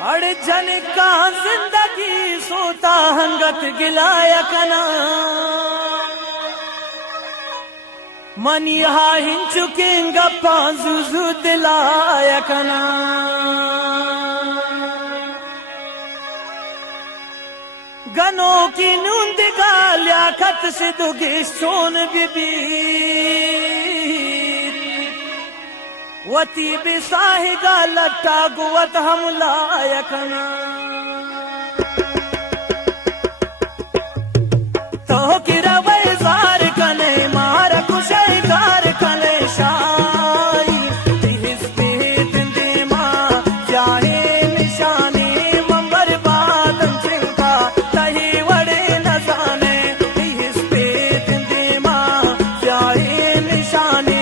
अड़जन का जिंदगी सोता हंगत गिलाया कना मनिहा हिंचुकेंगा पाजुजु दिलाया कना गनों की नूंद गाल्या खत से दुगे सोन बिबी वती बिसाहि गालटा गुवत हमलायकना तो किरवै जार कने मार कुशै कार कने शाई तिहिस पे तिंदे मां चाहे निशाने मंबर बादन चिंका तही वड़े न जाने तिहिस पे तिंदे मां चाहे निशाने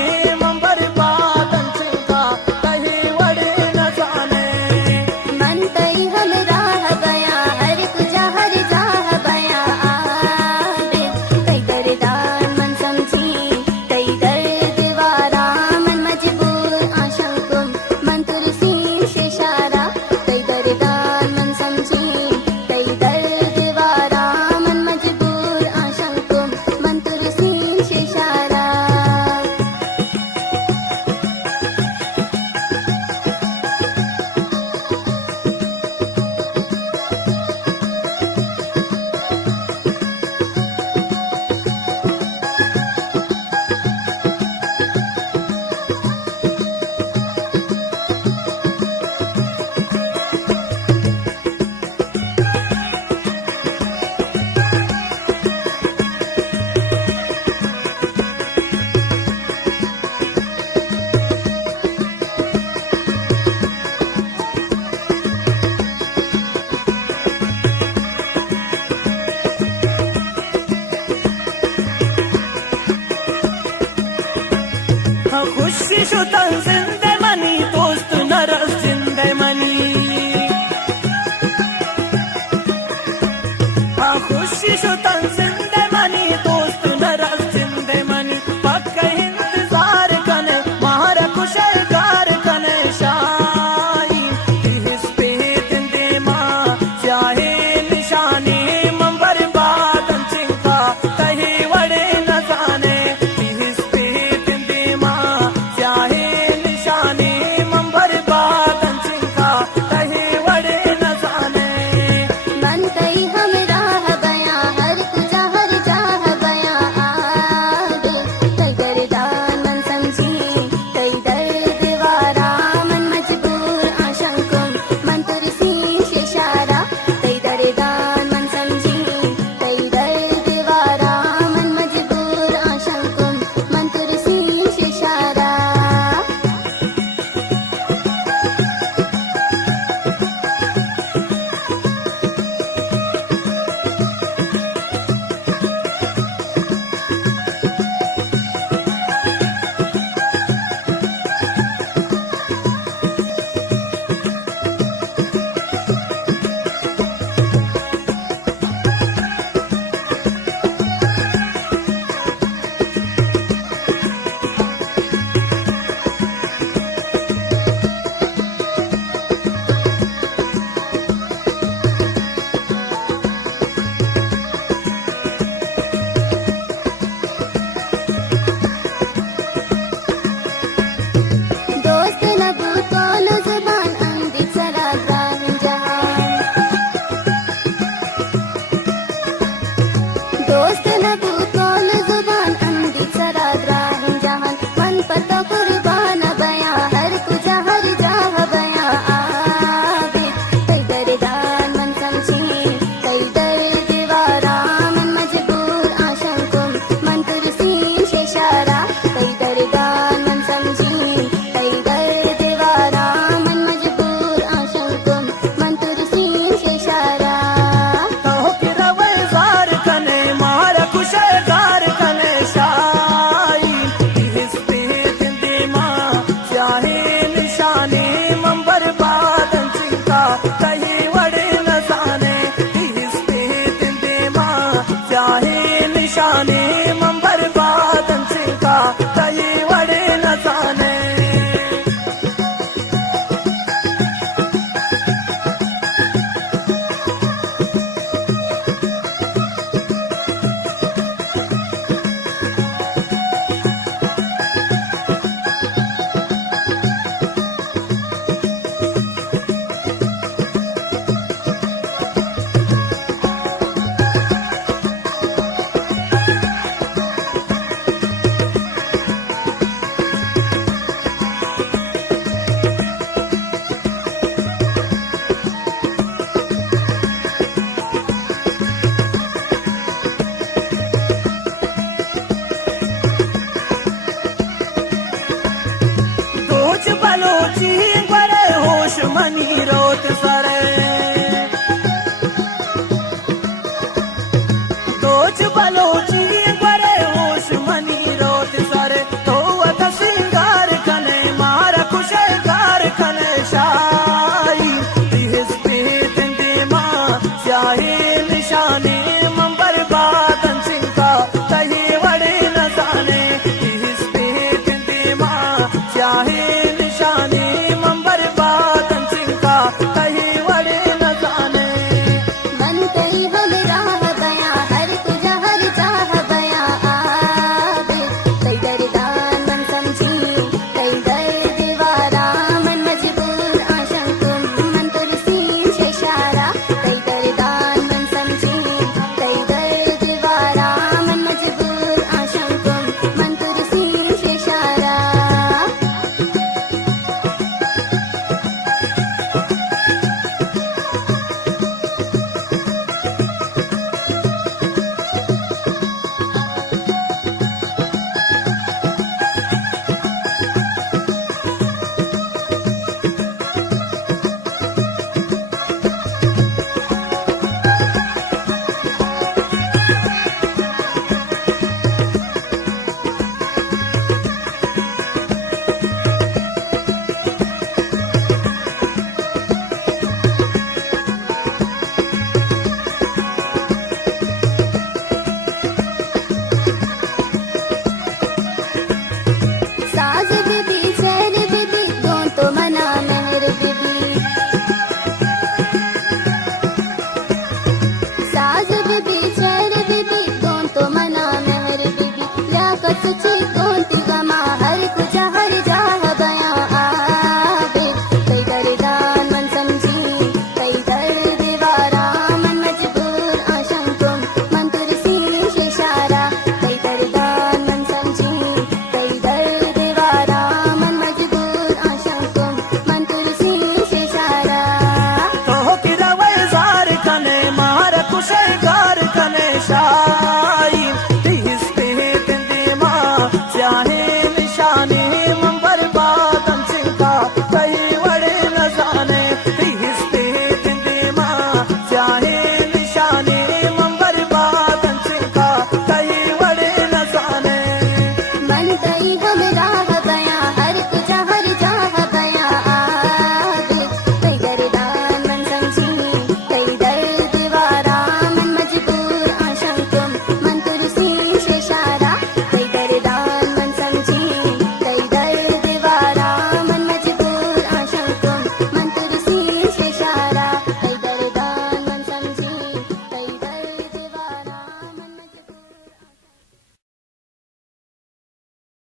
खुशी शुतन जिंदे मनी दोस्त नरस जिंदे मनी खुशी शुतन जिंदे मनी दोस्त नरस जिंदे मनी पक्का इंतजार कने मार कुशल कार कने शाई तिहिस पे तिंदे मां चाहे निशाने मंबर बादन चिंका तही वड़े न जाने तिहिस पे तिंदे मां चाहे निशाने मंबर बादन चिंका तही वड़े न जाने मन कई हम राह गया हर कुछ usai